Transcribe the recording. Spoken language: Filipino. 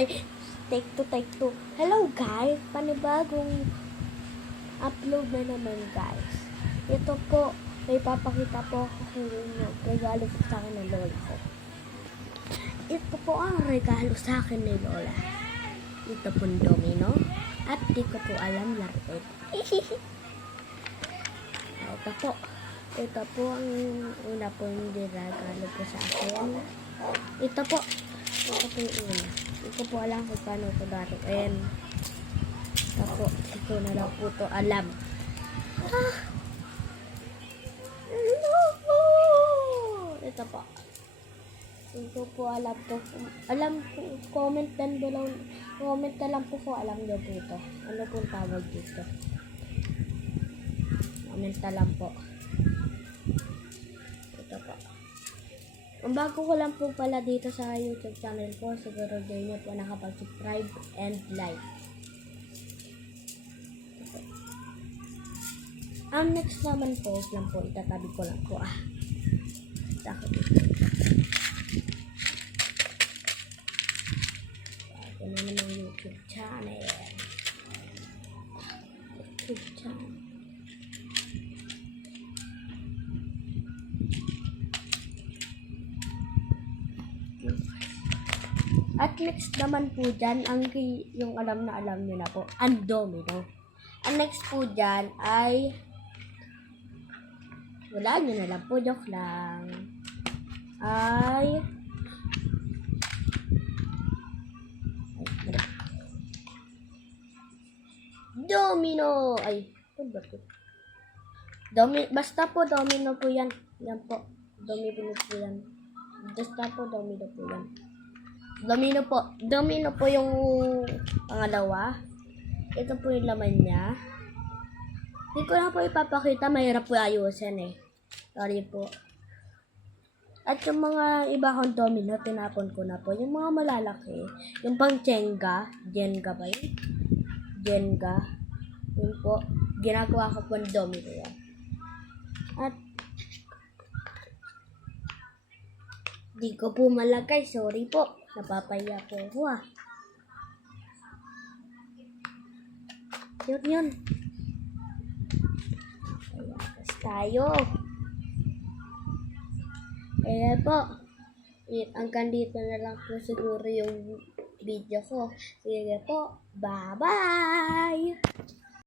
Ay, take two. Hello guys, panibagong upload na naman guys. Ito po, may papakita po ako sa inyo. Regalo po sa akin ng lola ko. Ito po ang regalo sa akin ni lola. Ito po domino. At di ko po alam laruin. Ito po. Ito po ang una po yung regalo po sa akin. Ito po. Ito po yung una. Hindi ko po alam kung paano ito laruin. Ito po. Ito na lang po ito alam. Ito po. Hindi ko po alam po. Alam po, comment down below. Comment na lang po kung alam nyo po ito. Ano pong tawag dito. Comment na lang po. Ito po. Ang bago ko lang po pala dito sa YouTube channel ko, siguro din nyo po nakapag-subscribe and like. Ang next naman po, lang po, itatabi ko lang po Takot dito. Ito na naman YouTube channel. YouTube channel. At next naman po dyan, yung alam nyo na po, ang domino. Ang next po dyan ay, wala nyo na lang po, joke lang, ay, domino! Ay, basta po domino po yan. Yan po, domino po yan. Basta po domino po yan. Domino po yung pangalawa. Ito po yung laman niya. Hindi ko na po ipapakita. Mahirap po ayusin eh. Sorry po. At yung mga iba kong domino, tinapon ko na po. Yung mga malalaki. Yung pang Jenga. Jenga ba yun? Jenga. Yun po. Ginagawa ko po ng domino yan. At di ko po malagay. Sorry po. Napapaya po ako Yun. Ayakas tayo. Ayan po. Hanggang dito na lang po siguro yung video ko. Sige po. Bye-bye!